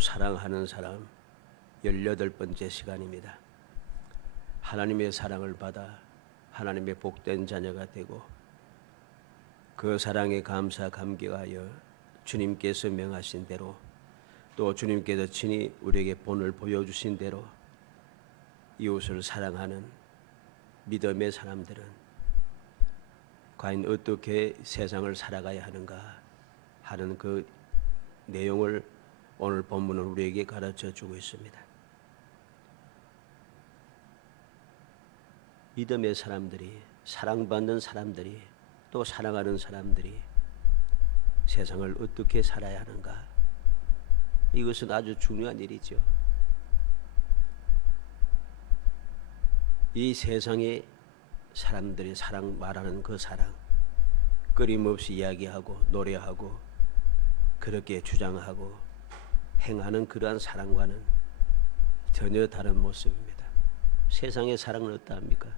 사랑하는 사람 18번째 시간입니다. 하나님의 사랑을 받아 하나님의 복된 자녀가 되고 그 사랑에 감사 감격하여 주님께서 명하신 대로 또 주님께서 친히 우리에게 본을 보여주신 대로 이웃을 사랑하는 믿음의 사람들은 과연 어떻게 세상을 살아가야 하는가 하는 그 내용을 오늘 본문은 우리에게 가르쳐 주고 있습니다. 믿음의 사람들이, 사랑받는 사람들이, 또 사랑하는 사람들이 세상을 어떻게 살아야 하는가, 이것은 아주 중요한 일이죠. 이 세상의 사람들이 말하는 그 사랑, 끊임없이 이야기하고 노래하고 그렇게 주장하고 행하는 그러한 사랑과는 전혀 다른 모습입니다. 세상의 사랑은 어떠합니까?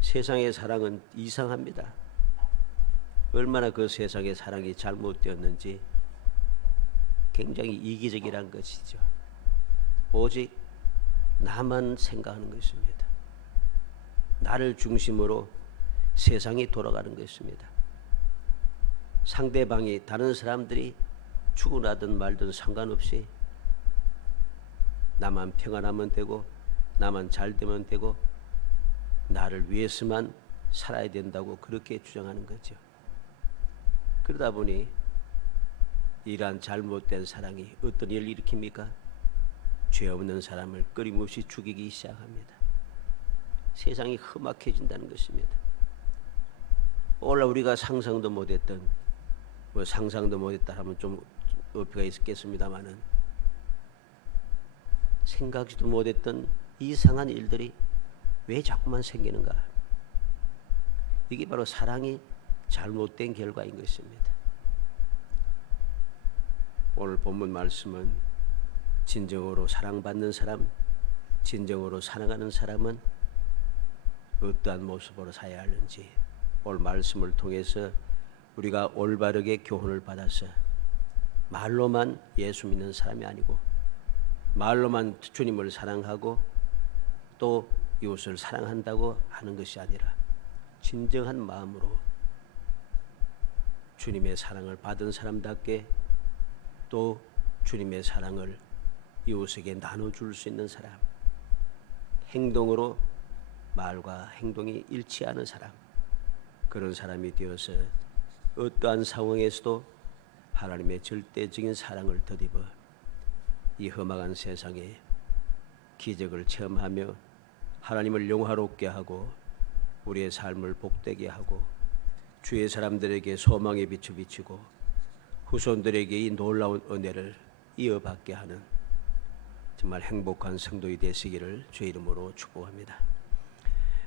세상의 사랑은 이상합니다. 얼마나 그 세상의 사랑이 잘못되었는지 굉장히 이기적이란 것이죠. 오직 나만 생각하는 것입니다. 나를 중심으로 세상이 돌아가는 것입니다. 상대방이 다른 사람들이 죽어나든 말든 상관없이 나만 평안하면 되고 나만 잘 되면 되고 나를 위해서만 살아야 된다고 그렇게 주장하는 거죠. 그러다 보니 이러한 잘못된 사랑이 어떤 일을 일으킵니까? 죄 없는 사람을 끊임없이 죽이기 시작합니다. 세상이 험악해진다는 것입니다. 오늘 우리가 상상도 못했던, 상상도 못했다 하면 좀 어폐가 있겠습니다마는 생각지도 못했던 이상한 일들이 왜 자꾸만 생기는가? 이게 바로 사랑이 잘못된 결과인 것입니다. 오늘 본문 말씀은 진정으로 사랑받는 사람, 진정으로 사랑하는 사람은 어떠한 모습으로 살아야 하는지 오늘 말씀을 통해서 우리가 올바르게 교훈을 받아서 말로만 예수 믿는 사람이 아니고 말로만 주님을 사랑하고 또 이웃을 사랑한다고 하는 것이 아니라 진정한 마음으로 주님의 사랑을 받은 사람답게 또 주님의 사랑을 이웃에게 나눠줄 수 있는 사람, 행동으로 말과 행동이 일치하는 사람, 그런 사람이 되어서 어떠한 상황에서도 하나님의 절대적인 사랑을 덧입어 이 험악한 세상에 기적을 체험하며 하나님을 영화롭게 하고 우리의 삶을 복되게 하고 주의 사람들에게 소망의 빛을 비추고 후손들에게 이 놀라운 은혜를 이어받게 하는 정말 행복한 성도이 되시기를 주의 이름으로 축복합니다.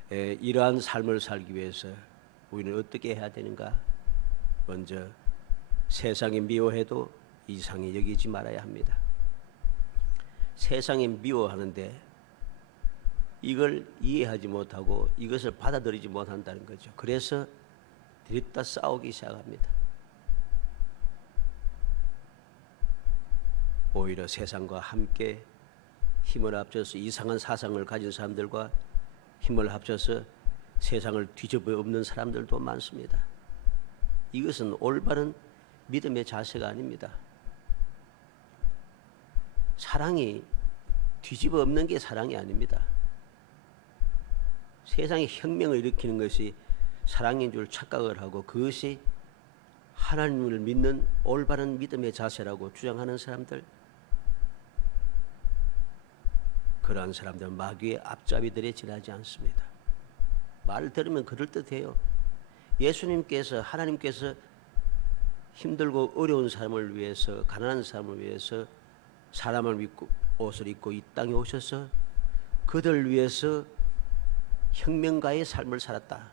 이러한 삶을 살기 위해서 우리는 어떻게 해야 되는가? 먼저 세상이 미워해도 이상히 여기지 말아야 합니다. 세상이 미워하는데 이걸 이해하지 못하고 이것을 받아들이지 못한다는 거죠. 그래서 들이다 싸우기 시작합니다. 오히려 세상과 함께 힘을 합쳐서 이상한 사상을 가진 사람들과 힘을 합쳐서 세상을 뒤집어 엎는 사람들도 많습니다. 이것은 올바른 믿음의 자세가 아닙니다. 사랑이 뒤집어 엎는 게 사랑이 아닙니다. 세상에 혁명을 일으키는 것이 사랑인 줄 착각을 하고 그것이 하나님을 믿는 올바른 믿음의 자세라고 주장하는 사람들, 그러한 사람들은 마귀의 앞잡이들에 지나지 않습니다. 말을 들으면 그럴듯해요. 예수님께서, 하나님께서 힘들고 어려운 사람을 위해서, 가난한 사람을 위해서 사람을 믿고 옷을 입고 이 땅에 오셔서 그들 위해서 혁명가의 삶을 살았다.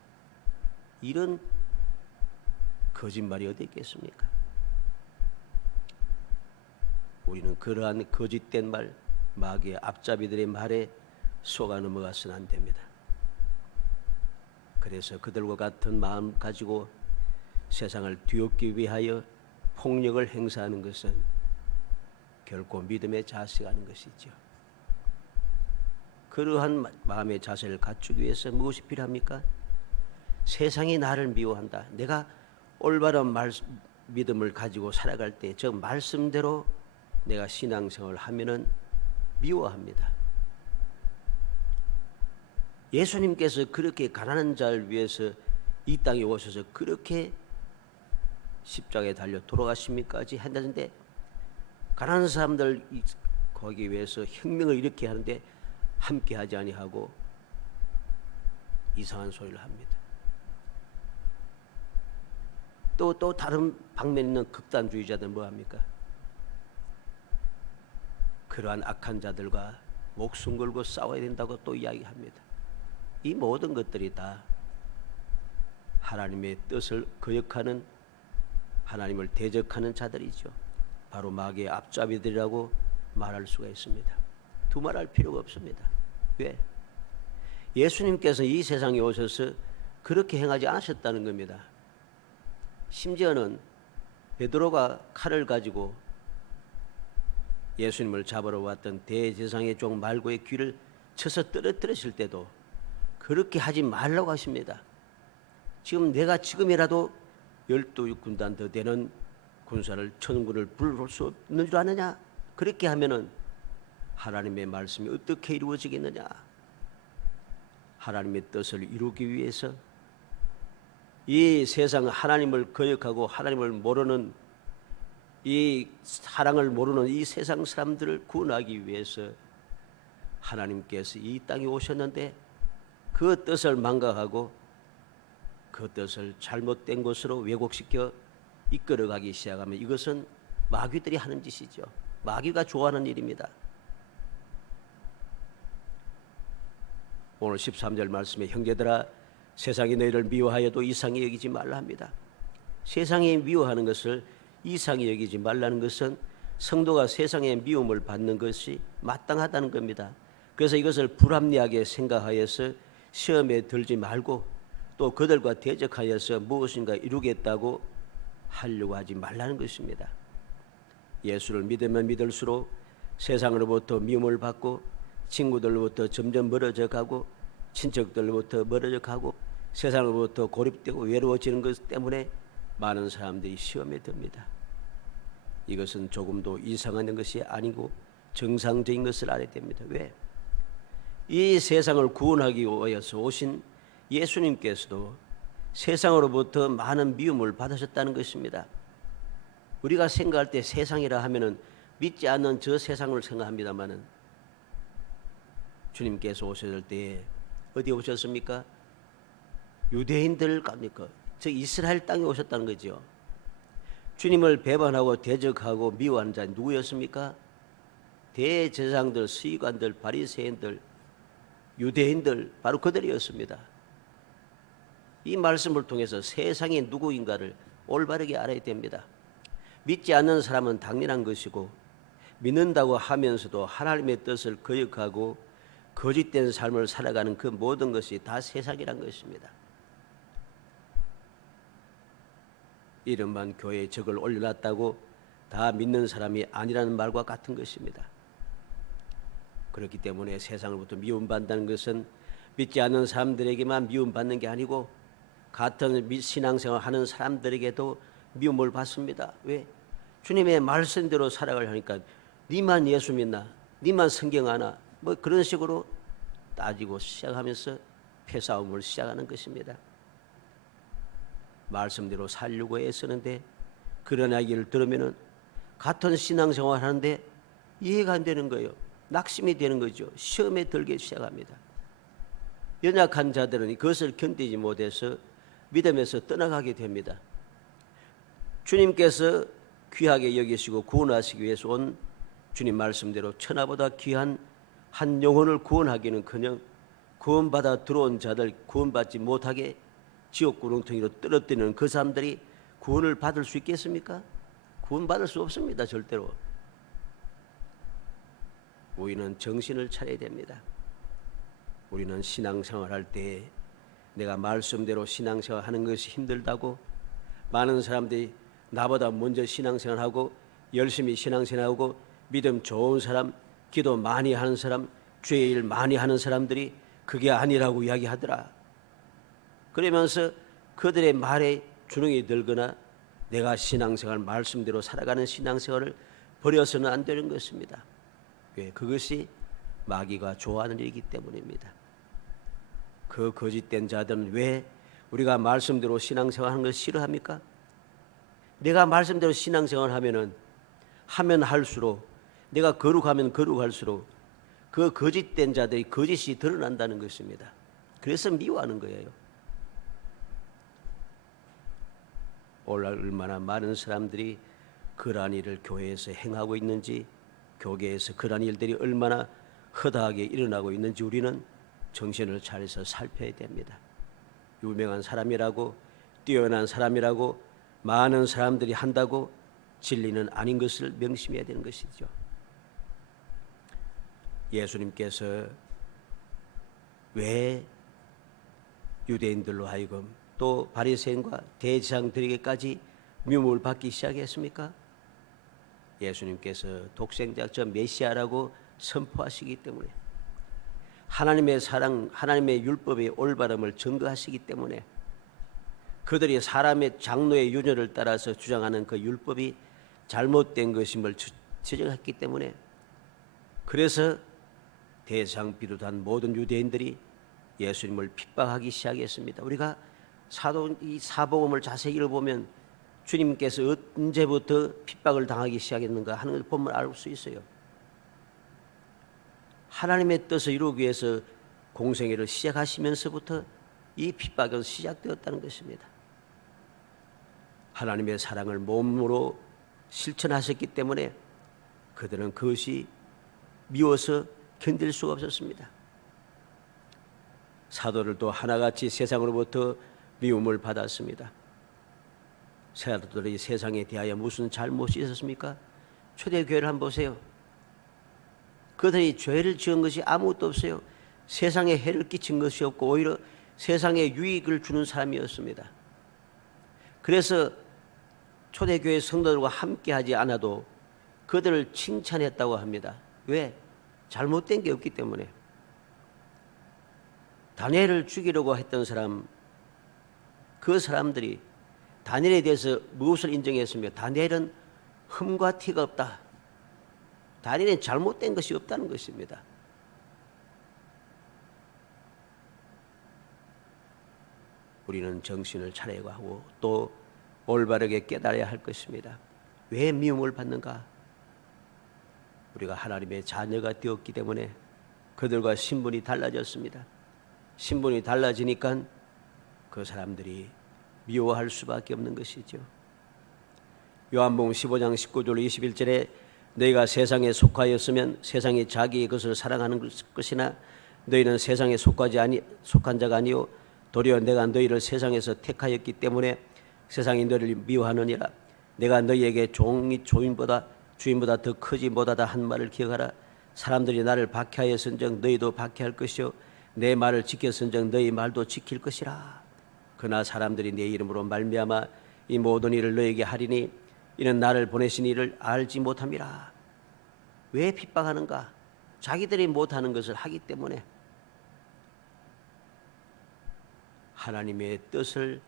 이런 거짓말이 어디 있겠습니까? 우리는 그러한 거짓된 말, 마귀의 앞잡이들의 말에 속아 넘어가서는 안 됩니다. 그래서 그들과 같은 마음 가지고 세상을 뒤엎기 위하여 폭력을 행사하는 것은 결코 믿음의 자세가 아닌 것이죠. 그러한 마음의 자세를 갖추기 위해서 무엇이 필요합니까? 세상이 나를 미워한다. 내가 올바른 믿음을 가지고 살아갈 때 저 말씀대로 내가 신앙생활을 하면은 미워합니다. 예수님께서 그렇게 가난한 자를 위해서 이 땅에 오셔서 그렇게 십자가에 달려 돌아가십니까지 한다는데, 가난한 사람들 거기 위해서 혁명을 일으키게 하는데 함께 하지 아니하고 이상한 소리를 합니다. 또 다른 방면에 있는 극단주의자들은 뭐합니까? 그러한 악한 자들과 목숨 걸고 싸워야 된다고 또 이야기합니다. 이 모든 것들이 다 하나님의 뜻을 거역하는, 하나님을 대적하는 자들이죠. 바로 마귀의 앞잡이들이라고 말할 수가 있습니다. 두말할 필요가 없습니다. 왜? 예수님께서 이 세상에 오셔서 그렇게 행하지 않으셨다는 겁니다. 심지어는 베드로가 칼을 가지고 예수님을 잡으러 왔던 대제사장의 종 말고의 귀를 쳐서 떨어뜨렸을 때도 그렇게 하지 말라고 하십니다. 지금 내가 지금이라도 12군단 더 되는 군사를 천군을 부를 수 없는 줄 아느냐? 그렇게 하면은 하나님의 말씀이 어떻게 이루어지겠느냐? 하나님의 뜻을 이루기 위해서 이 세상 하나님을 거역하고 하나님을 모르는, 이 사랑을 모르는 이 세상 사람들을 구원하기 위해서 하나님께서 이 땅에 오셨는데, 그 뜻을 망각하고 그 뜻을 잘못된 것으로 왜곡시켜 이끌어가기 시작하면 이것은 마귀들이 하는 짓이죠. 마귀가 좋아하는 일입니다. 오늘 13절 말씀에 형제들아 세상이 너희를 미워하여도 이상히 여기지 말라 합니다. 세상이 미워하는 것을 이상히 여기지 말라는 것은 성도가 세상의 미움을 받는 것이 마땅하다는 겁니다. 그래서 이것을 불합리하게 생각하여서 시험에 들지 말고 또 그들과 대적하여서 무엇인가 이루겠다고 하려고 하지 말라는 것입니다. 예수를 믿으면 믿을수록 세상으로부터 미움을 받고 친구들로부터 점점 멀어져 가고 친척들로부터 멀어져 가고 세상으로부터 고립되고 외로워지는 것 때문에 많은 사람들이 시험에 듭니다. 이것은 조금도 이상한 것이 아니고 정상적인 것을 알아야 됩니다. 왜? 이 세상을 구원하기 위해서 오신 예수님께서도 세상으로부터 많은 미움을 받으셨다는 것입니다. 우리가 생각할 때 세상이라 하면은 믿지 않는 저 세상을 생각합니다마는 주님께서 오셨을 때 어디 오셨습니까? 유대인들 갑니까? 저 이스라엘 땅에 오셨다는 거죠. 주님을 배반하고 대적하고 미워하는 자 누구였습니까? 대제사장들, 서기관들, 바리새인들, 유대인들, 바로 그들이었습니다. 이 말씀을 통해서 세상이 누구인가를 올바르게 알아야 됩니다. 믿지 않는 사람은 당연한 것이고 믿는다고 하면서도 하나님의 뜻을 거역하고 거짓된 삶을 살아가는 그 모든 것이 다 세상이란 것입니다. 이름만 교회에 적을 올려놨다고 다 믿는 사람이 아니라는 말과 같은 것입니다. 그렇기 때문에 세상으로부터 미움받는 것은 믿지 않는 사람들에게만 미움받는 게 아니고 같은 신앙생활 하는 사람들에게도 미움을 받습니다. 왜? 주님의 말씀대로 살아가려 하니까 니만 예수 믿나? 니만 성경 아나? 뭐 그런 식으로 따지고 시작하면서 패싸움을 시작하는 것입니다. 말씀대로 살려고 애쓰는데 그런 이야기를 들으면은 같은 신앙생활 하는데 이해가 안 되는 거예요. 낙심이 되는 거죠. 시험에 들게 시작합니다. 연약한 자들은 그것을 견디지 못해서 믿음에서 떠나가게 됩니다. 주님께서 귀하게 여기시고 구원하시기 위해서 온 주님 말씀대로 천하보다 귀한 한 영혼을 구원하기는커녕 구원받아 들어온 자들 구원받지 못하게 지옥 구렁텅이로 떨어뜨리는 그 사람들이 구원을 받을 수 있겠습니까? 구원받을 수 없습니다. 절대로. 우리는 정신을 차려야 됩니다. 우리는 신앙생활할 때 내가 말씀대로 신앙생활하는 것이 힘들다고 많은 사람들이 나보다 먼저 신앙생활하고 열심히 신앙생활하고 믿음 좋은 사람, 기도 많이 하는 사람, 주의 일 많이 하는 사람들이 그게 아니라고 이야기하더라. 그러면서 그들의 말에 주눅이 들거나 내가 신앙생활 말씀대로 살아가는 신앙생활을 버려서는 안 되는 것입니다. 왜? 그것이 마귀가 좋아하는 일이기 때문입니다. 그 거짓된 자들은 왜 우리가 말씀대로 신앙생활하는 것을 싫어합니까? 내가 말씀대로 신앙생활하면 할수록, 내가 거룩하면 거룩할수록 그 거짓된 자들이 거짓이 드러난다는 것입니다. 그래서 미워하는 거예요. 오늘날 얼마나 많은 사람들이 그러한 일을 교회에서 행하고 있는지, 교계에서 그러한 일들이 얼마나 허다하게 일어나고 있는지 우리는 정신을 차려서 살펴야 됩니다. 유명한 사람이라고, 뛰어난 사람이라고 많은 사람들이 한다고 진리는 아닌 것을 명심해야 되는 것이죠. 예수님께서 왜 유대인들로 하여금 또 바리새인과 대제사장들에게까지 미움을 받기 시작했습니까? 예수님께서 독생자 저 메시아라고 선포하시기 때문에, 하나님의 사랑, 하나님의 율법의 올바름을 증거하시기 때문에, 그들이 사람의 장로의 유전을 따라서 주장하는 그 율법이 잘못된 것임을 지적했기 때문에, 그래서 대제사장 비롯한 모든 유대인들이 예수님을 핍박하기 시작했습니다. 우리가 이 사복음을 자세히 읽어보면 주님께서 언제부터 핍박을 당하기 시작했는가 하는 것을 보면 알 수 있어요. 하나님의 뜻을 이루기 위해서 공생애를 시작하시면서부터 이 핍박은 시작되었다는 것입니다. 하나님의 사랑을 몸으로 실천하셨기 때문에 그들은 그것이 미워서 견딜 수가 없었습니다. 사도들도 하나같이 세상으로부터 미움을 받았습니다. 사도들이 세상에 대하여 무슨 잘못이 있었습니까? 초대교회를 한번 보세요. 그들이 죄를 지은 것이 아무것도 없어요. 세상에 해를 끼친 것이 없고 오히려 세상에 유익을 주는 사람이었습니다. 그래서 초대교회 성도들과 함께하지 않아도 그들을 칭찬했다고 합니다. 왜? 잘못된 게 없기 때문에. 다니엘을 죽이려고 했던 사람, 그 사람들이 다니엘에 대해서 무엇을 인정했습니까? 다니엘은 흠과 티가 없다. 다니엘은 잘못된 것이 없다는 것입니다. 우리는 정신을 차려야 하고 또 올바르게 깨달아야 할 것입니다. 왜 미움을 받는가? 우리가 하나님의 자녀가 되었기 때문에 그들과 신분이 달라졌습니다. 신분이 달라지니까 그 사람들이 미워할 수밖에 없는 것이죠. 요한복음 15장 19절 21절에 너희가 세상에 속하였으면 세상이 자기의 것을 사랑하는 것이나 너희는 세상에 속한 자가 아니요 도리어 내가 너희를 세상에서 택하였기 때문에 세상이 너희를 미워하느니라. 내가 너희에게 종이 주인보다 더 크지 못하다 한 말을 기억하라. 사람들이 나를 박해하였은즉 너희도 박해할 것이요 내 말을 지켰은즉 너희 말도 지킬 것이라. 그러나 사람들이 내 이름으로 말미암아 이 모든 일을 너희에게 하리니 이는 나를 보내신 이를 알지 못함이라. 왜 핍박하는가? 자기들이 못하는 것을 하기 때문에. 하나님의 뜻을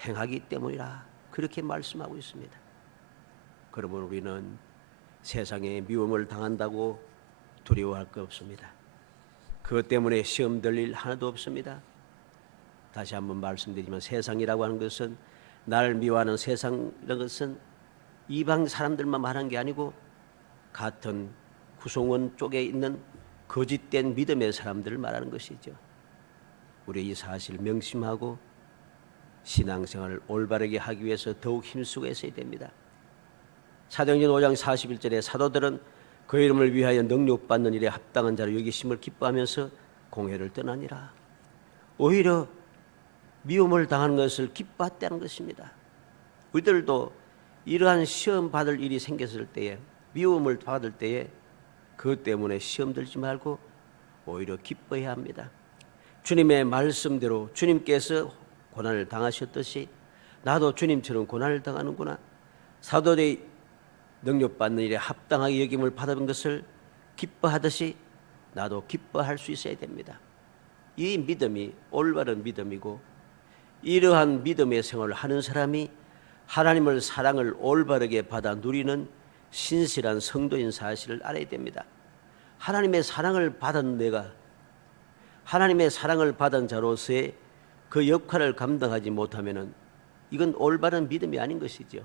행하기 때문이라 그렇게 말씀하고 있습니다. 그러면 우리는 세상에 미움을 당한다고 두려워할 거 없습니다. 그것 때문에 시험 들 일 하나도 없습니다. 다시 한번 말씀드리지만 세상이라고 하는 것은, 나를 미워하는 세상이라는 것은 이방 사람들만 말한 게 아니고 같은 구성원 쪽에 있는 거짓된 믿음의 사람들을 말하는 것이죠. 우리 이 사실을 명심하고 신앙생활을 올바르게 하기 위해서 더욱 힘쓰고 있어야 됩니다. 사도행전 5장 41절에 사도들은 그 이름을 위하여 능력받는 일에 합당한 자로 여기심을 기뻐하면서 공회를 떠나니라. 오히려 미움을 당하는 것을 기뻐했다는 것입니다. 우리들도 이러한 시험 받을 일이 생겼을 때에, 미움을 받을 때에 그것 때문에 시험 들지 말고 오히려 기뻐해야 합니다. 주님의 말씀대로 주님께서 고난을 당하셨듯이 나도 주님처럼 고난을 당하는구나. 사도들이 능력받는 일에 합당하게 여김을 받은 것을 기뻐하듯이 나도 기뻐할 수 있어야 됩니다. 이 믿음이 올바른 믿음이고, 이러한 믿음의 생활을 하는 사람이 하나님을 사랑을 올바르게 받아 누리는 신실한 성도인 사실을 알아야 됩니다. 하나님의 사랑을 받은 내가, 하나님의 사랑을 받은 자로서의 그 역할을 감당하지 못하면은 이건 올바른 믿음이 아닌 것이죠.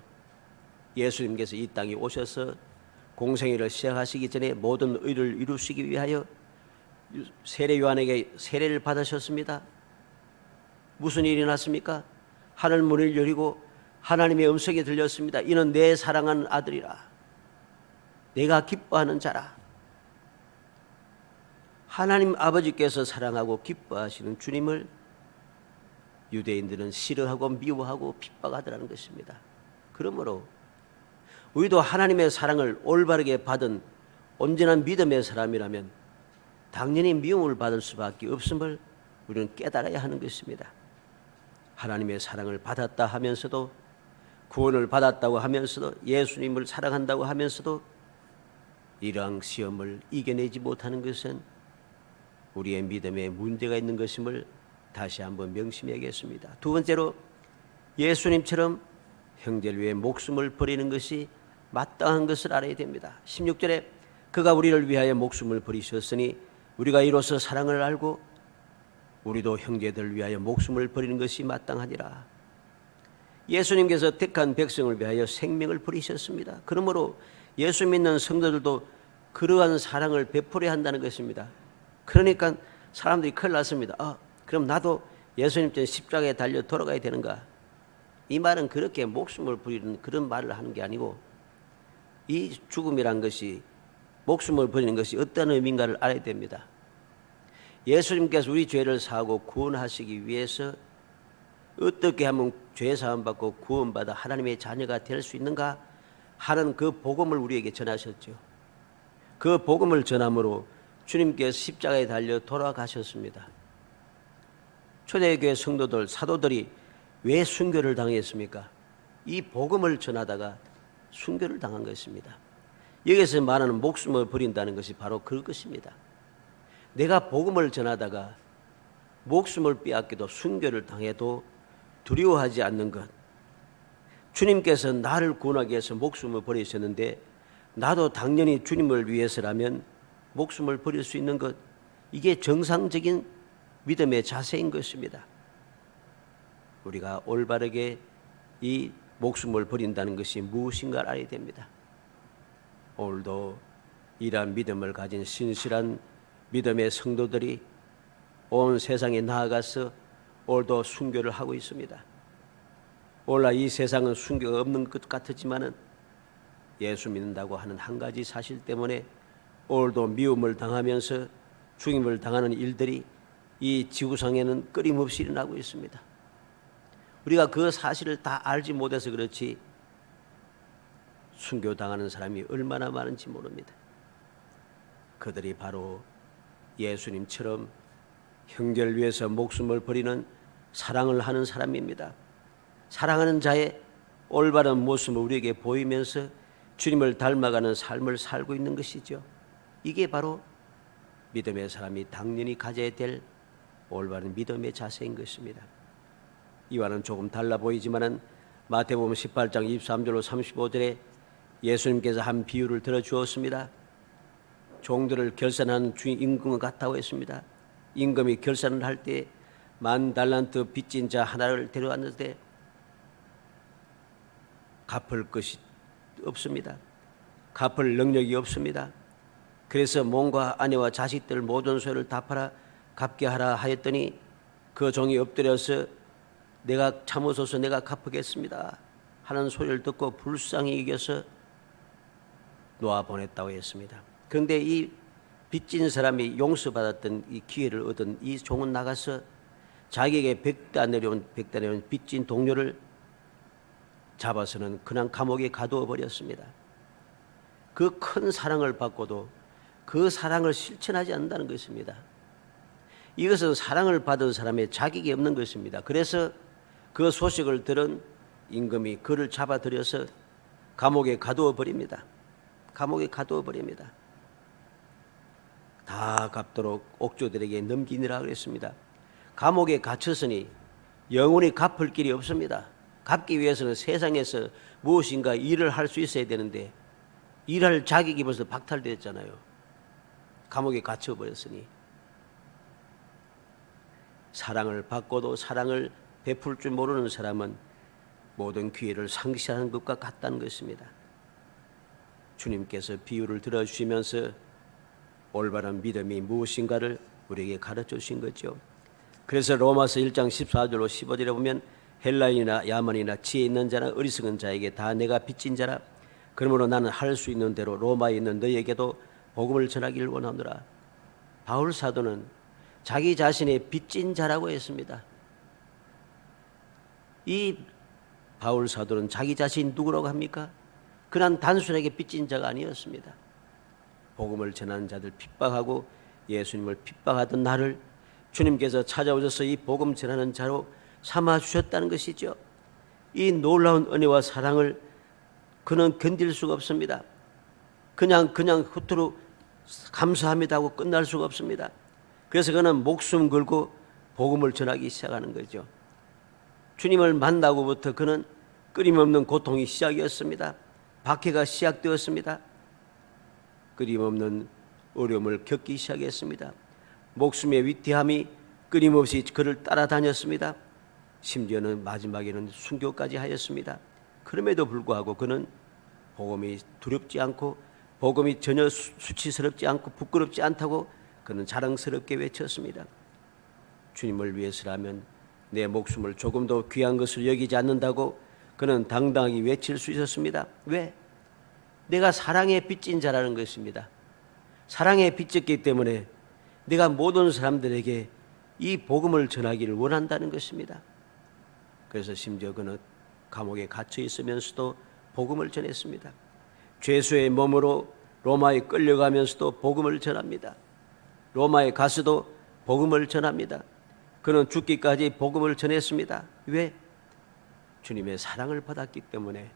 예수님께서 이 땅에 오셔서 공생애를 시작하시기 전에 모든 의를 이루시기 위하여 세례 요한에게 세례를 받으셨습니다. 무슨 일이 났습니까? 하늘 문을 열리고 하나님의 음성이 들렸습니다. 이는 내 사랑하는 아들이라, 내가 기뻐하는 자라. 하나님 아버지께서 사랑하고 기뻐하시는 주님을 유대인들은 싫어하고 미워하고 핍박하더라는 것입니다. 그러므로 우리도 하나님의 사랑을 올바르게 받은 온전한 믿음의 사람이라면 당연히 미움을 받을 수밖에 없음을 우리는 깨달아야 하는 것입니다. 하나님의 사랑을 받았다 하면서도, 구원을 받았다고 하면서도, 예수님을 사랑한다고 하면서도 이러한 시험을 이겨내지 못하는 것은 우리의 믿음에 문제가 있는 것임을 다시 한번 명심해야겠습니다. 두 번째로, 예수님처럼 형제를 위해 목숨을 버리는 것이 마땅한 것을 알아야 됩니다. 16절에 그가 우리를 위하여 목숨을 버리셨으니 우리가 이로써 사랑을 알고 우리도 형제들을 위하여 목숨을 버리는 것이 마땅하니라. 예수님께서 택한 백성을 위하여 생명을 버리셨습니다. 그러므로 예수 믿는 성도들도 그러한 사랑을 베풀어야 한다는 것입니다. 그러니까 사람들이 큰일 났습니다. 그럼 나도 예수님처럼 십자가에 달려 돌아가야 되는가? 이 말은 그렇게 목숨을 버리는 그런 말을 하는 게 아니고, 이 죽음이란 것이, 목숨을 버리는 것이 어떤 의미인가를 알아야 됩니다. 예수님께서 우리 죄를 사하고 구원하시기 위해서 어떻게 하면 죄 사함 받고 구원받아 하나님의 자녀가 될 수 있는가 하는 그 복음을 우리에게 전하셨죠. 그 복음을 전함으로 주님께서 십자가에 달려 돌아가셨습니다. 초대교회 성도들, 사도들이 왜 순교를 당했습니까? 이 복음을 전하다가 순교를 당한 것입니다. 여기서 말하는 목숨을 버린다는 것이 바로 그것입니다. 내가 복음을 전하다가 목숨을 빼앗기도 순교를 당해도 두려워하지 않는 것. 주님께서 나를 구원하기 위해서 목숨을 버리셨는데 나도 당연히 주님을 위해서라면 목숨을 버릴 수 있는 것, 이게 정상적인 믿음의 자세인 것입니다. 우리가 올바르게 이 목숨을 버린다는 것이 무엇인가를 알아야 됩니다. 오늘도 이러한 믿음을 가진 신실한 믿음의 성도들이 온 세상에 나아가서 오늘도 순교를 하고 있습니다. 오늘날 이 세상은 순교가 없는 것 같지만은 예수 믿는다고 하는 한 가지 사실 때문에 오늘도 미움을 당하면서 죽임을 당하는 일들이 이 지구상에는 끊임없이 일어나고 있습니다. 우리가 그 사실을 다 알지 못해서 그렇지 순교당하는 사람이 얼마나 많은지 모릅니다. 그들이 바로 예수님처럼 형제를 위해서 목숨을 버리는 사랑을 하는 사람입니다. 사랑하는 자의 올바른 모습을 우리에게 보이면서 주님을 닮아가는 삶을 살고 있는 것이죠. 이게 바로 믿음의 사람이 당연히 가져야 될 올바른 믿음의 자세인 것입니다. 이와는 조금 달라 보이지만은 마태복음 18장 23절로 35절에 예수님께서 한 비유를 들어주었습니다. 종들을 결산하는 주인 임금과 같다고 했습니다. 임금이 결산을 할 때 10,000달란트 빚진 자 하나를 데려왔는데 갚을 것이 없습니다. 갚을 능력이 없습니다. 그래서 몸과 아내와 자식들 모든 소유를 다 팔아 갚게 하라 하였더니 그 종이 엎드려서 내가 참으소서 내가 갚겠습니다 하는 소리를 듣고 불쌍히 여겨서 놓아 보냈다고 했습니다. 그런데 이 빚진 사람이 용서받았던 이 기회를 얻은 이 종은 나가서 자기에게 100대 내려온 빚진 동료를 잡아서는 그냥 감옥에 가두어 버렸습니다. 그 큰 사랑을 받고도 그 사랑을 실천하지 않는다는 것입니다. 이것은 사랑을 받은 사람의 자격이 없는 것입니다. 그래서 그 소식을 들은 임금이 그를 잡아들여서 감옥에 가두어 버립니다. 감옥에 가두어 버립니다. 다 갚도록 옥조들에게 넘기니라 그랬습니다. 감옥에 갇혔으니 영원히 갚을 길이 없습니다. 갚기 위해서는 세상에서 무엇인가 일을 할 수 있어야 되는데 일할 자격이 벌써 박탈되었잖아요. 감옥에 갇혀버렸으니. 사랑을 받고도 사랑을 베풀 줄 모르는 사람은 모든 기회를 상실하는 것과 같다는 것입니다. 주님께서 비유를 들어주시면서 올바른 믿음이 무엇인가를 우리에게 가르쳐 주신 거죠. 그래서 로마서 1장 14절로 15절에 보면 헬라인이나 야만이나 지혜 있는 자나 어리석은 자에게 다 내가 빚진 자라. 그러므로 나는 할 수 있는 대로 로마에 있는 너희에게도 복음을 전하기를 원하노라. 바울 사도는 자기 자신의 빚진 자라고 했습니다. 이 바울 사도는 자기 자신이 누구라고 합니까? 그는 단순하게 빚진 자가 아니었습니다. 복음을 전하는 자들 핍박하고 예수님을 핍박하던 나를 주님께서 찾아오셔서 이 복음 전하는 자로 삼아주셨다는 것이죠. 이 놀라운 은혜와 사랑을 그는 견딜 수가 없습니다. 그냥 후투루 감사합니다 하고 끝날 수가 없습니다. 그래서 그는 목숨 걸고 복음을 전하기 시작하는 거죠. 주님을 만나고부터 그는 끊임없는 고통이 시작이었습니다. 박해가 시작되었습니다. 끊임없는 어려움을 겪기 시작했습니다. 목숨의 위태함이 끊임없이 그를 따라다녔습니다. 심지어는 마지막에는 순교까지 하였습니다. 그럼에도 불구하고 그는 복음이 두렵지 않고 복음이 전혀 수치스럽지 않고 부끄럽지 않다고 그는 자랑스럽게 외쳤습니다. 주님을 위해서라면 내 목숨을 조금도 귀한 것을 여기지 않는다고 그는 당당하게 외칠 수 있었습니다. 왜? 내가 사랑에 빚진 자라는 것입니다. 사랑에 빚졌기 때문에 내가 모든 사람들에게 이 복음을 전하기를 원한다는 것입니다. 그래서 심지어 그는 감옥에 갇혀 있으면서도 복음을 전했습니다. 죄수의 몸으로 로마에 끌려가면서도 복음을 전합니다. 로마에 가서도 복음을 전합니다. 그는 죽기까지 복음을 전했습니다. 왜? 주님의 사랑을 받았기 때문에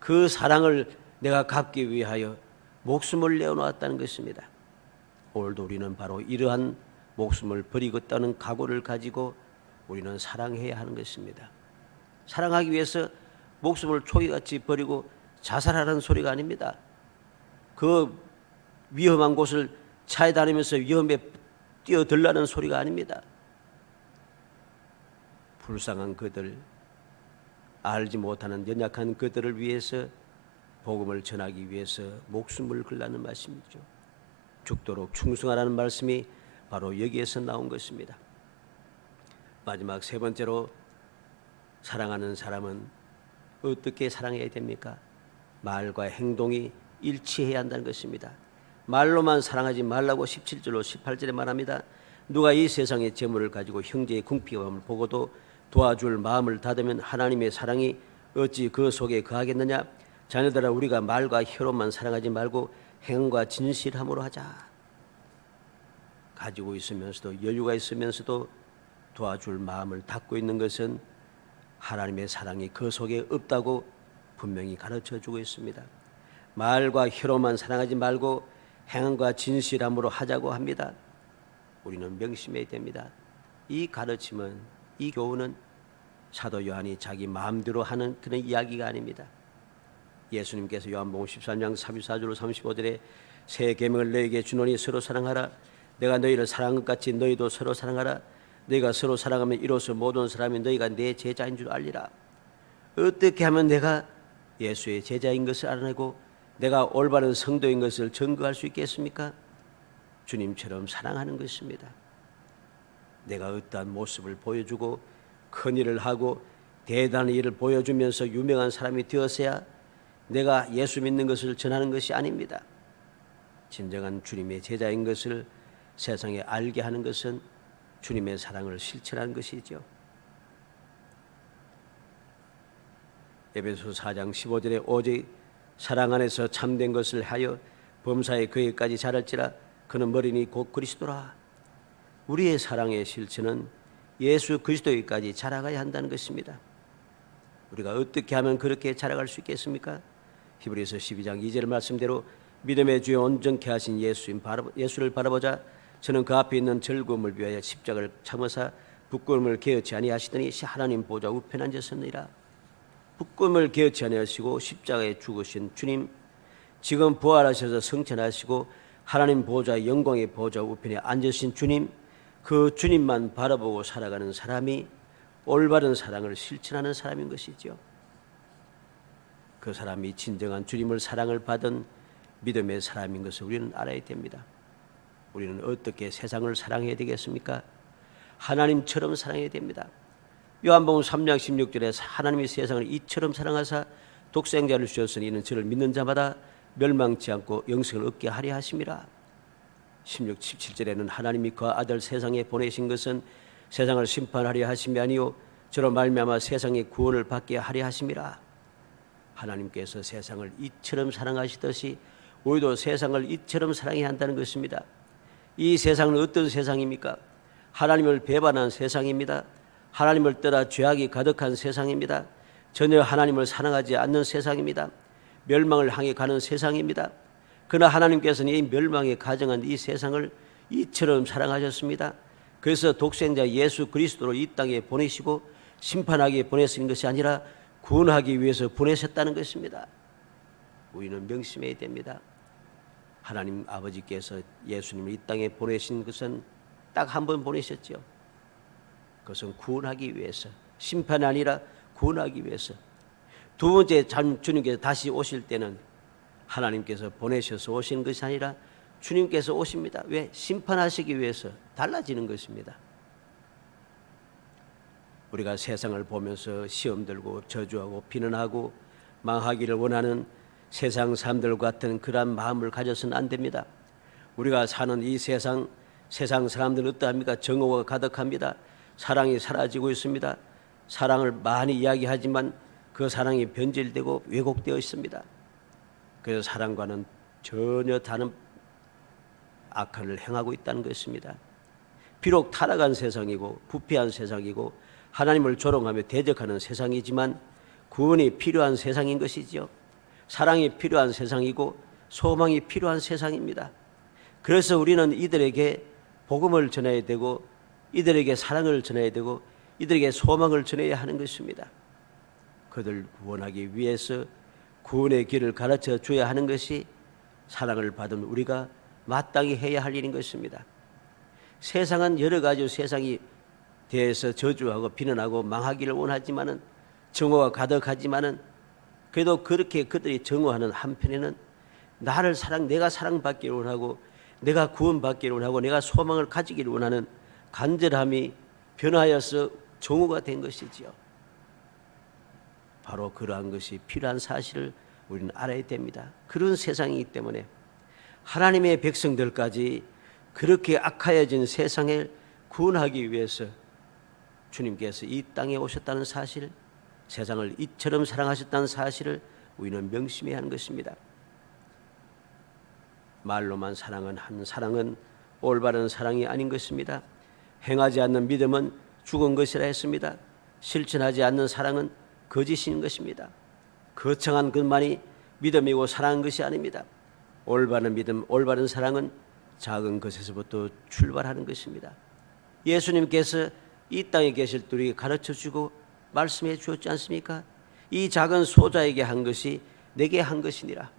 그 사랑을 내가 갚기 위하여 목숨을 내어놓았다는 것입니다. 오늘도 우리는 바로 이러한 목숨을 버리겠다는 각오를 가지고 우리는 사랑해야 하는 것입니다. 사랑하기 위해서 목숨을 초기같이 버리고 자살하라는 소리가 아닙니다. 그 위험한 곳을 차에 다니면서 위험에 뛰어들라는 소리가 아닙니다. 불쌍한 그들, 알지 못하는 연약한 그들을 위해서 복음을 전하기 위해서 목숨을 걸라는 말씀이죠. 죽도록 충성하라는 말씀이 바로 여기에서 나온 것입니다. 마지막 세 번째로 사랑하는 사람은 어떻게 사랑해야 됩니까? 말과 행동이 일치해야 한다는 것입니다. 말로만 사랑하지 말라고 17절로 18절에 말합니다. 누가 이 세상의 재물을 가지고 형제의 궁핍함을 보고도 도와줄 마음을 닫으면 하나님의 사랑이 어찌 그 속에 거하겠느냐? 자녀들아, 우리가 말과 혀로만 사랑하지 말고 행과 진실함으로 하자. 가지고 있으면서도 여유가 있으면서도 도와줄 마음을 닫고 있는 것은 하나님의 사랑이 그 속에 없다고 분명히 가르쳐주고 있습니다. 말과 혀로만 사랑하지 말고 행과 진실함으로 하자고 합니다. 우리는 명심해야 됩니다. 이 가르침은, 이 교훈은 사도 요한이 자기 마음대로 하는 그런 이야기가 아닙니다. 예수님께서 요한복음 13장 34절로 35절에 새 계명을 너희에게 주노니 서로 사랑하라. 내가 너희를 사랑한 것 같이 너희도 서로 사랑하라. 너희가 서로 사랑하면 이로써 모든 사람이 너희가 내 제자인 줄 알리라. 어떻게 하면 내가 예수의 제자인 것을 알아내고 내가 올바른 성도인 것을 증거할 수 있겠습니까? 주님처럼 사랑하는 것입니다. 내가 어떠한 모습을 보여주고 큰 일을 하고 대단한 일을 보여주면서 유명한 사람이 되었어야 내가 예수 믿는 것을 전하는 것이 아닙니다. 진정한 주님의 제자인 것을 세상에 알게 하는 것은 주님의 사랑을 실천하는 것이죠. 에베소서 4장 15절에 오직 사랑 안에서 참된 것을 하여 범사에 그에까지 자랄지라. 그는 머리니 곧 그리스도라. 우리의 사랑의 실천은 예수 그리스도에까지 자라가야 한다는 것입니다. 우리가 어떻게 하면 그렇게 자라갈 수 있겠습니까? 히브리서 12장 2절 말씀대로 믿음의 주에 온전케 하신 예수를 바라보자 저는 그 앞에 있는 즐거움을 위하여 십자가를 참으사 부끄러움을 게으치 아니하시더니 하나님 보좌 우편에 앉으셨느니라. 부끄러움을 게으치 아니하시고 십자가에 죽으신 주님, 지금 부활하셔서 승천하시고 하나님 보좌 영광의 보좌 우편에 앉으신 주님, 그 주님만 바라보고 살아가는 사람이 올바른 사랑을 실천하는 사람인 것이죠. 그 사람이 진정한 주님을 사랑을 받은 믿음의 사람인 것을 우리는 알아야 됩니다. 우리는 어떻게 세상을 사랑해야 되겠습니까? 하나님처럼 사랑해야 됩니다. 요한복음 3장 16절에 하나님이 세상을 이처럼 사랑하사 독생자를 주셨으니 이는 저를 믿는 자마다 멸망치 않고 영생을 얻게 하려 하심이라. 16, 17절에는 하나님이 그 아들 세상에 보내신 것은 세상을 심판하려 하심이 아니요 저로 말미암아 세상의 구원을 받게 하려 하심이라. 하나님께서 세상을 이처럼 사랑하시듯이 우리도 세상을 이처럼 사랑해야 한다는 것입니다. 이 세상은 어떤 세상입니까? 하나님을 배반한 세상입니다. 하나님을 떠나 죄악이 가득한 세상입니다. 전혀 하나님을 사랑하지 않는 세상입니다. 멸망을 향해 가는 세상입니다. 그러나 하나님께서는 이 멸망에 가정한 이 세상을 이처럼 사랑하셨습니다. 그래서 독생자 예수 그리스도를 이 땅에 보내시고 심판하기 보내신 것이 아니라 구원하기 위해서 보내셨다는 것입니다. 우리는 명심해야 됩니다. 하나님 아버지께서 예수님을 이 땅에 보내신 것은 딱 한 번 보내셨죠. 그것은 구원하기 위해서, 심판이 아니라 구원하기 위해서. 두 번째 주님께서 다시 오실 때는 하나님께서 보내셔서 오시는 것이 아니라 주님께서 오십니다. 왜? 심판하시기 위해서. 달라지는 것입니다. 우리가 세상을 보면서 시험 들고 저주하고 비난하고 망하기를 원하는 세상 사람들 같은 그러한 마음을 가져서는 안 됩니다. 우리가 사는 이 세상 사람들은 어떠합니까? 정오가 가득합니다. 사랑이 사라지고 있습니다. 사랑을 많이 이야기하지만 그 사랑이 변질되고 왜곡되어 있습니다. 그래서 사랑과는 전혀 다른 악한 일을 행하고 있다는 것입니다. 비록 타락한 세상이고 부패한 세상이고 하나님을 조롱하며 대적하는 세상이지만 구원이 필요한 세상인 것이지요. 사랑이 필요한 세상이고 소망이 필요한 세상입니다. 그래서 우리는 이들에게 복음을 전해야 되고 이들에게 사랑을 전해야 되고 이들에게 소망을 전해야 하는 것입니다. 그들 구원하기 위해서 구원의 길을 가르쳐 줘야 하는 것이 사랑을 받은 우리가 마땅히 해야 할 일인 것입니다. 세상은 여러 가지 세상이 대해서 저주하고 비난하고 망하기를 원하지만은 정오가 가득하지만은 그래도 그렇게 그들이 정오하는 한편에는 내가 사랑받기를 원하고 내가 구원받기를 원하고 내가 소망을 가지기를 원하는 간절함이 변하여서 정오가 된 것이지요. 바로 그러한 것이 필요한 사실을 우리는 알아야 됩니다. 그런 세상이기 때문에 하나님의 백성들까지 그렇게 악하여진 세상을 구원하기 위해서 주님께서 이 땅에 오셨다는 사실, 세상을 이처럼 사랑하셨다는 사실을 우리는 명심해야 하는 것입니다. 말로만 사랑은 사랑은 올바른 사랑이 아닌 것입니다. 행하지 않는 믿음은 죽은 것이라 했습니다. 실천하지 않는 사랑은 거짓인 것입니다. 거창한 것만이 믿음이고 사랑한 것이 아닙니다. 올바른 믿음, 올바른 사랑은 작은 것에서부터 출발하는 것입니다. 예수님께서 이 땅에 계실 때 우리에게 가르쳐주고 말씀해 주었지 않습니까? 이 작은 소자에게 한 것이 내게 한 것이니라.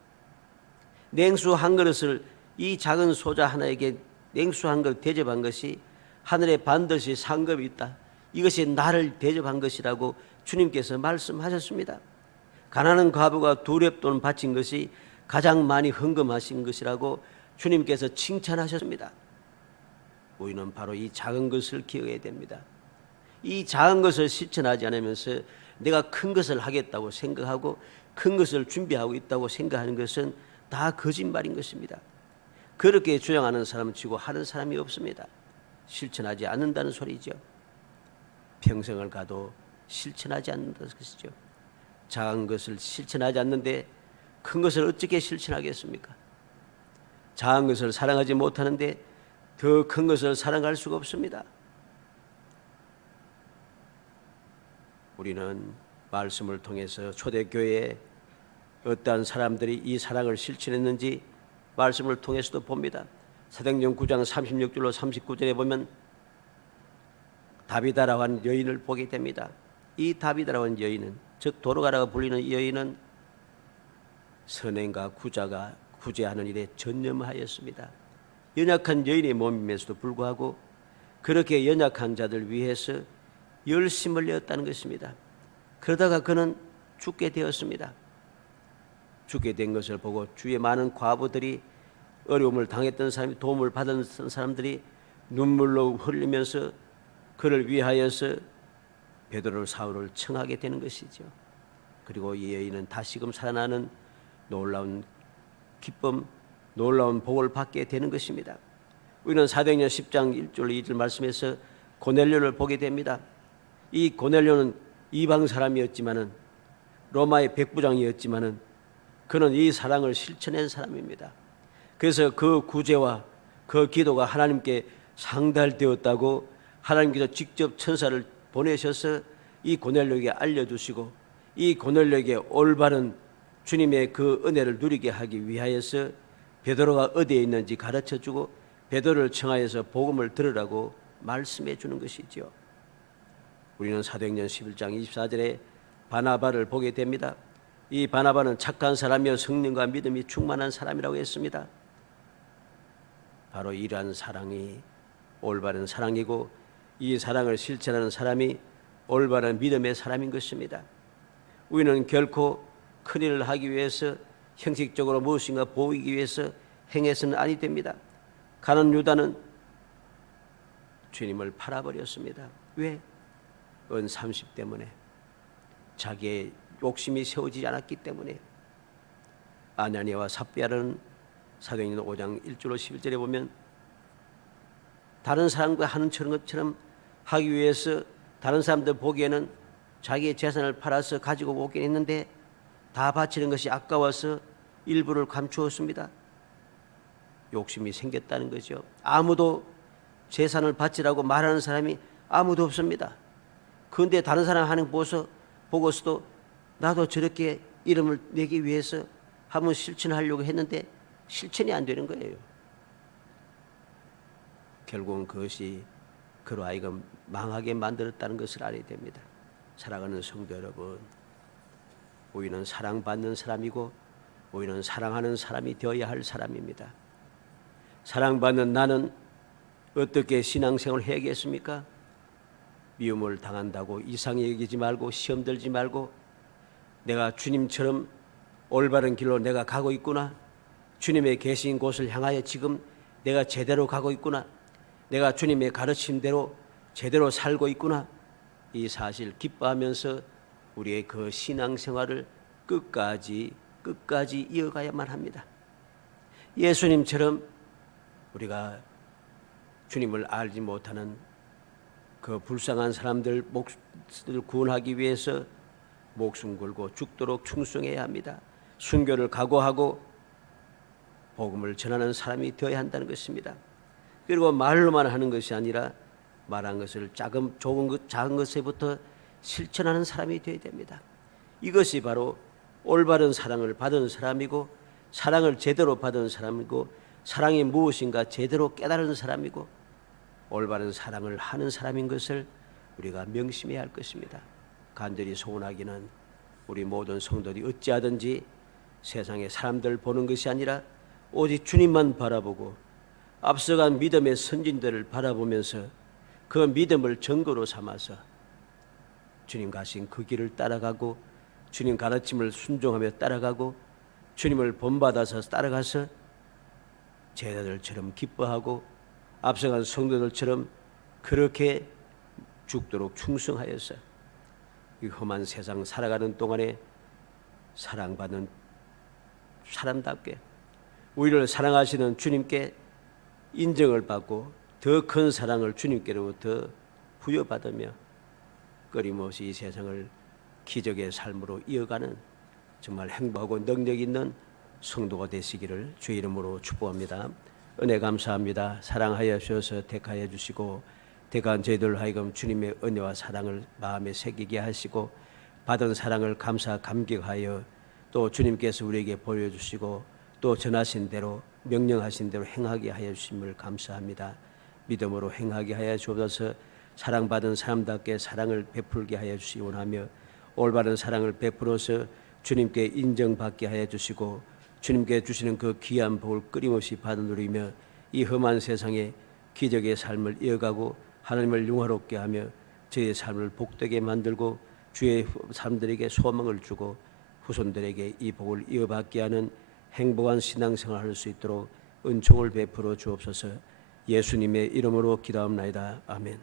냉수 한 그릇을 이 작은 소자 하나에게 냉수 한 그릇 대접한 것이 하늘에 반드시 상급이 있다. 이것이 나를 대접한 것이라고 주님께서 말씀하셨습니다. 가난한 과부가 2렙돈 바친 것이 가장 많이 헌금하신 것이라고 주님께서 칭찬하셨습니다. 우리는 바로 이 작은 것을 기억해야 됩니다. 이 작은 것을 실천하지 않으면서 내가 큰 것을 하겠다고 생각하고 큰 것을 준비하고 있다고 생각하는 것은 다 거짓말인 것입니다. 그렇게 주장하는 사람은 치고 하는 사람이 없습니다. 실천하지 않는다는 소리죠. 평생을 가도 실천하지 않는다는 것이죠. 작은 것을 실천하지 않는데 큰 것을 어떻게 실천하겠습니까? 작은 것을 사랑하지 못하는데 더 큰 것을 사랑할 수가 없습니다. 우리는 말씀을 통해서 초대교회에 어떠한 사람들이 이 사랑을 실천했는지 말씀을 통해서도 봅니다. 사도행전 9장 36절로 39절에 보면 다비다라고 하는 여인을 보게 됩니다. 이 다비다라고 하는 여인은, 즉 도로가라고 불리는 이 여인은 선행과 구자가 구제하는 일에 전념하였습니다. 연약한 여인의 몸임에서도 불구하고 그렇게 연약한 자들 위해서 열심을 내었다는 것입니다. 그러다가 그는 죽게 되었습니다. 죽게 된 것을 보고 주위에 많은 과부들이, 어려움을 당했던 사람이, 도움을 받은 사람들이 눈물로 흘리면서 그를 위하여서 베드로 사울을 청하게 되는 것이죠. 그리고 이 여인은 다시금 살아나는 놀라운 기쁨, 놀라운 복을 받게 되는 것입니다. 우리는 사도행전 10장 1절 2절 말씀에서 고넬료를 보게 됩니다. 이 고넬료는 이방 사람이었지만은, 로마의 백부장이었지만은 그는 이 사랑을 실천한 사람입니다. 그래서 그 구제와 그 기도가 하나님께 상달되었다고 하나님께서 직접 천사를 보내셔서 이 고넬료에게 알려주시고, 이 고넬료에게 올바른 주님의 그 은혜를 누리게 하기 위하여서 베드로가 어디에 있는지 가르쳐주고 베드로를 청하여서 복음을 들으라고 말씀해 주는 것이죠. 우리는 사도행전 11장 24절에 바나바를 보게 됩니다. 이 바나바는 착한 사람이요 성령과 믿음이 충만한 사람이라고 했습니다. 바로 이러한 사랑이 올바른 사랑이고, 이 사랑을 실천하는 사람이 올바른 믿음의 사람인 것입니다. 우리는 결코 큰일을 하기 위해서, 형식적으로 무엇인가 보이기 위해서 행해서는 아니 됩니다. 가룟 유다는 주님을 팔아버렸습니다. 왜? 은 30 때문에, 자기의 욕심이 세워지지 않았기 때문에. 아나니아와 삽비아는 사도행전 5장 1절로 11절에 보면 다른 사람과 하는 것처럼 하기 위해서 다른 사람들 보기에는 자기의 재산을 팔아서 가지고 오긴 했는데 다 바치는 것이 아까워서 일부를 감추었습니다. 욕심이 생겼다는 거죠. 아무도 재산을 바치라고 말하는 사람이 아무도 없습니다. 그런데 다른 사람 하는 거 보고서도 나도 저렇게 이름을 내기 위해서 한번 실천하려고 했는데 실천이 안 되는 거예요. 결국은 그것이 그로 하여금 망하게 만들었다는 것을 알아야 됩니다. 사랑하는 성도 여러분, 우리는 사랑받는 사람이고 우리는 사랑하는 사람이 되어야 할 사람입니다. 사랑받는 나는 어떻게 신앙생활을 해야겠습니까? 미움을 당한다고 이상히 여기지 말고, 시험 들지 말고, 내가 주님처럼 올바른 길로 내가 가고 있구나, 주님의 계신 곳을 향하여 지금 내가 제대로 가고 있구나, 내가 주님의 가르침대로 제대로 살고 있구나, 이 사실 기뻐하면서 우리의 그 신앙생활을 끝까지 이어가야만 합니다. 예수님처럼 우리가 주님을 알지 못하는 그 불쌍한 사람들 목숨을 구원하기 위해서 목숨 걸고 죽도록 충성해야 합니다. 순교를 각오하고 복음을 전하는 사람이 되어야 한다는 것입니다. 그리고 말로만 하는 것이 아니라 말한 것을 작은 것에부터 실천하는 사람이 되어야 됩니다. 이것이 바로 올바른 사랑을 받은 사람이고, 사랑을 제대로 받은 사람이고, 사랑이 무엇인가 제대로 깨달은 사람이고, 올바른 사랑을 하는 사람인 것을 우리가 명심해야 할 것입니다. 간절히 소원하기는 우리 모든 성도들이 어찌하든지 세상의 사람들 보는 것이 아니라 오직 주님만 바라보고 앞서간 믿음의 선진들을 바라보면서 그 믿음을 증거로 삼아서 주님 가신 그 길을 따라가고, 주님 가르침을 순종하며 따라가고, 주님을 본받아서 따라가서 제자들처럼 기뻐하고 앞서간 성도들처럼 그렇게 죽도록 충성하여서 이 험한 세상 살아가는 동안에 사랑받는 사람답게 우리를 사랑하시는 주님께 인정을 받고 더 큰 사랑을 주님께로부터 부여받으며 끊임없이 이 세상을 기적의 삶으로 이어가는 정말 행복하고 능력 있는 성도가 되시기를 주의 이름으로 축복합니다. 은혜 감사합니다. 사랑하여 주셔서 택하여 주시고 택한 저희들 하여금 주님의 은혜와 사랑을 마음에 새기게 하시고 받은 사랑을 감사 감격하여 또 주님께서 우리에게 보여주시고 또 전하신 대로 명령하신 대로 행하게 하여 주심을 감사합니다. 믿음으로 행하게 하여 주옵소서. 사랑받은 사람답게 사랑을 베풀게 하여 주시기 원하며 올바른 사랑을 베풀어서 주님께 인정받게 하여 주시고 주님께 주시는 그 귀한 복을 끊임없이 받아 누리며 이 험한 세상에 기적의 삶을 이어가고 하나님을 영화롭게 하며 저희의 삶을 복되게 만들고 주의 사람들에게 소망을 주고 후손들에게 이 복을 이어받게 하는 행복한 신앙생활을 할 수 있도록 은총을 베풀어 주옵소서. 예수님의 이름으로 기도합나이다. 아멘.